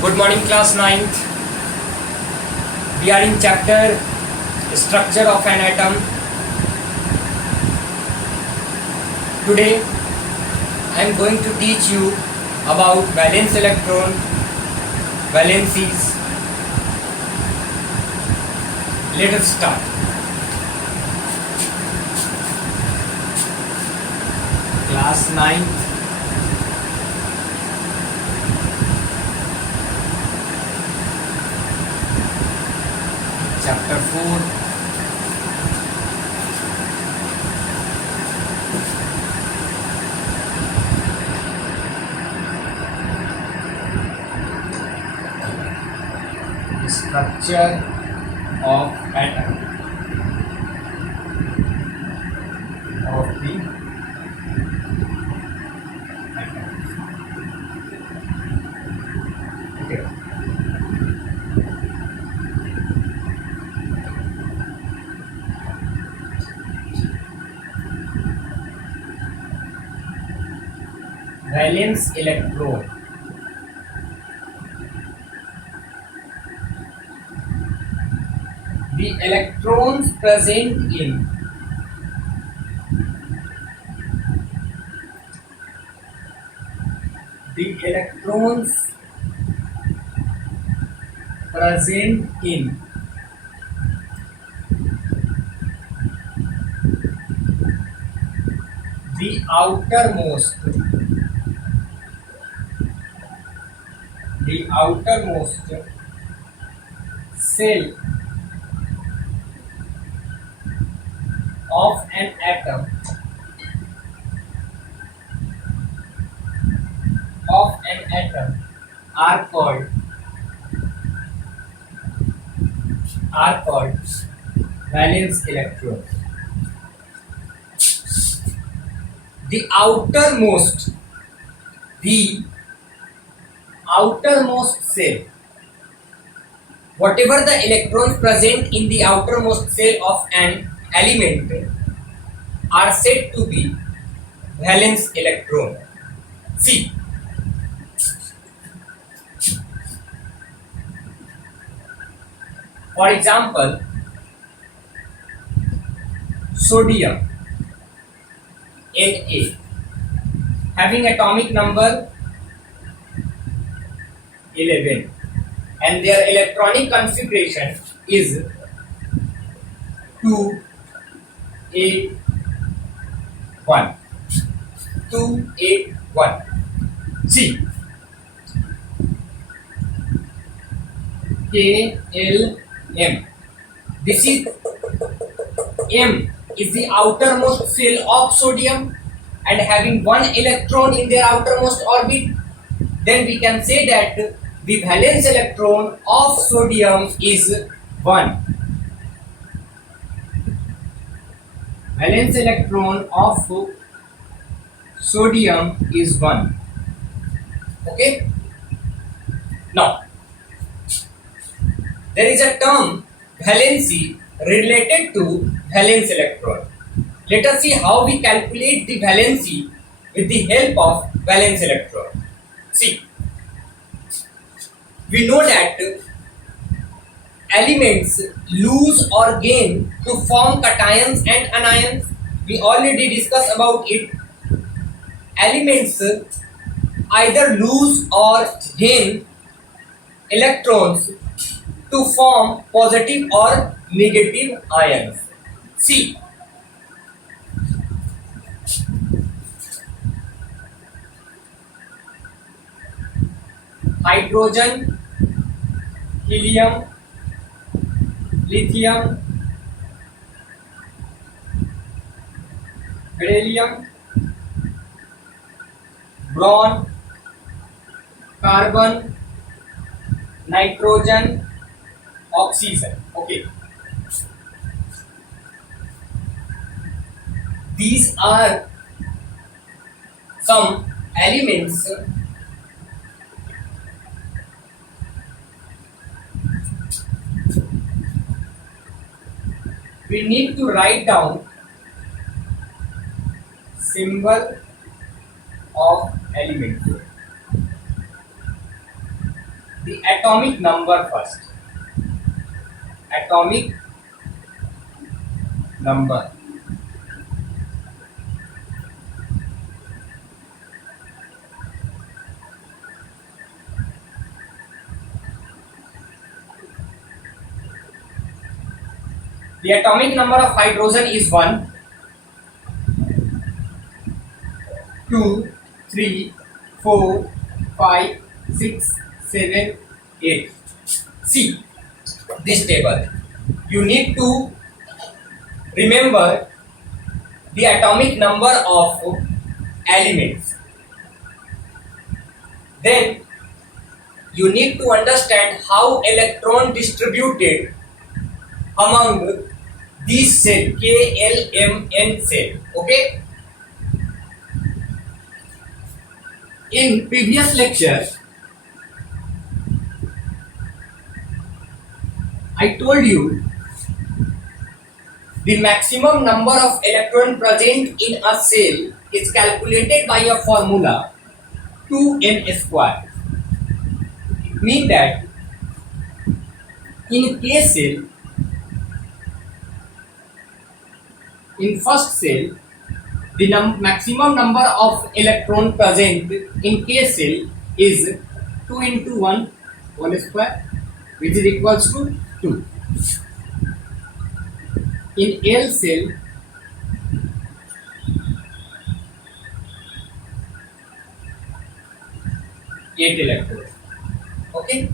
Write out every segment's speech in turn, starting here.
Good morning, class 9th. We are in chapter Structure of an Atom. Today, I am going to teach you about valence electron, valencies. Let us start. Class 9th. Chapter 4. Structure of atom of the atom. Okay. Valence electron. The electrons present in the outermost cell of an atom are called valence electrons. The outermost cell, whatever the electrons present in the outermost cell of an element are said to be valence electron. See, for example, sodium Na having atomic number 11 and their electronic configuration is 281. See, KLM. This is M is the outermost cell of sodium and having one electron in their outermost orbit. Then we can say that the valence electron of sodium is 1. Valence electron of sodium is 1. Okay. Now, there is a term valency related to valence electron. Let us see how we calculate the valency with the help of valence electron. See, we know that elements lose or gain to form cations and anions. We already discussed about it. Elements either lose or gain electrons to form positive or negative ions. See, hydrogen, helium, lithium, beryllium, boron, carbon, nitrogen, oxygen. Okay. These are some elements we need to write down symbol of element. the atomic number first. Atomic number. The atomic number of hydrogen is 1, 2, 3, 4, 5, 6, 7, 8. See this table. You need to remember the atomic number of elements. Then you need to understand how electron distributed among these cell, K, L, M, N cell. Okay. In previous lecture, I told you the maximum number of electron present in a cell is calculated by a formula 2n square. It means that in K cell, in first cell, the maximum number of electron present in K cell is 2 into 1 whole square, which is equals to 2. In L cell, eight electrons. Okay.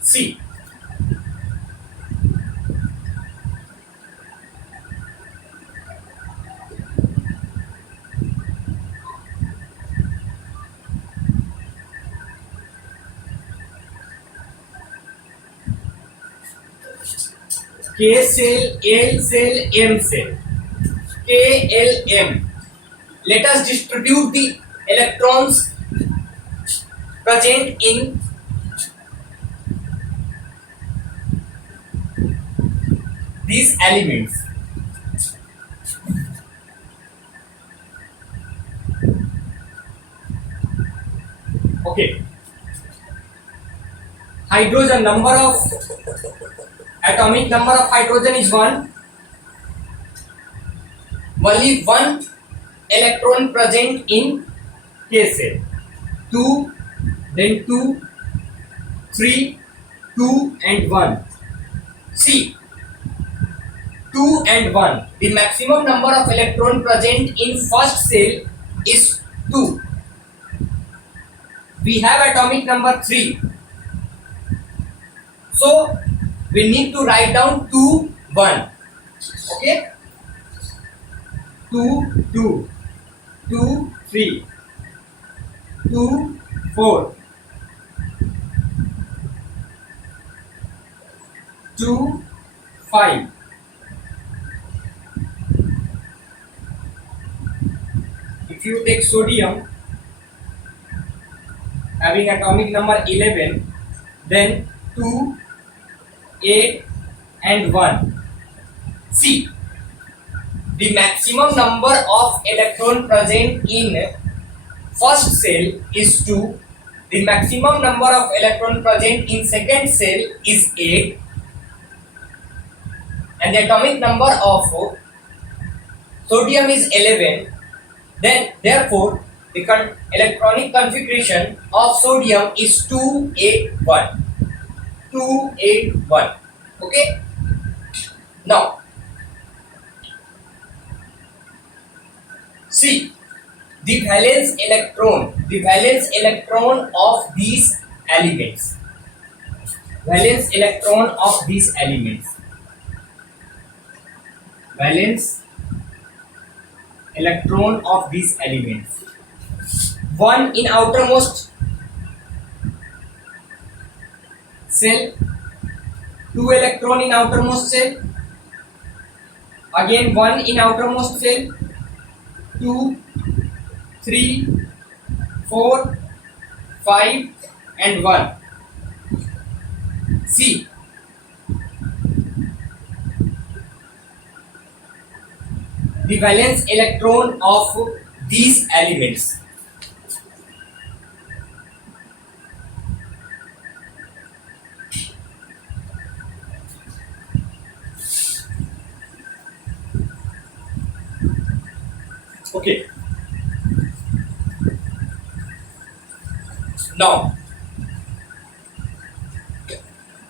See. K cell, L cell, M cell. K, L, M. Let us distribute the electrons present in these elements. Okay. Hydrogen, number of atomic number of hydrogen is 1. Only one electron present in K cell. 2, then 2, 3, 2 and 1. See, 2 and 1. The maximum number of electron present in first cell is 2. We have atomic number 3. So we need to write down 2, 1. Okay? 2, 2, 2, 3, 2, 4, 2, 5. If you take sodium having atomic number 11, then 2, 8 and 1. See, the maximum number of electron present in first cell is 2. The maximum number of electron present in second cell is 8. And the atomic number of sodium is 11. Then therefore the electronic configuration of sodium is 281. 281. Okay. Now see the valence electron of these elements. Valence electron of these elements. Valence electron of these elements. 1 in outermost cell, 2 electron in outermost cell, again 1 in outermost cell, 2, 3, 4, 5 and 1. See, the valence electron of these elements. Okay. Now,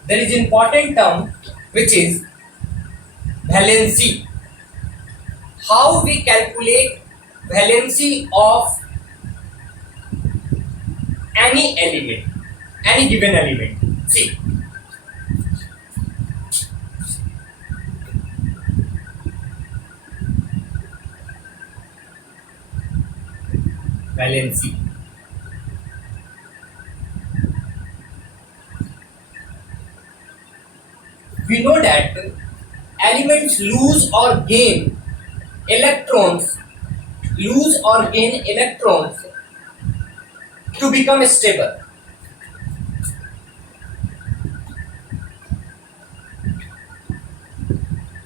there is important term which is valency. How we calculate valency of any element, any given element. See, valency. We know that elements lose or gain electrons, to become stable.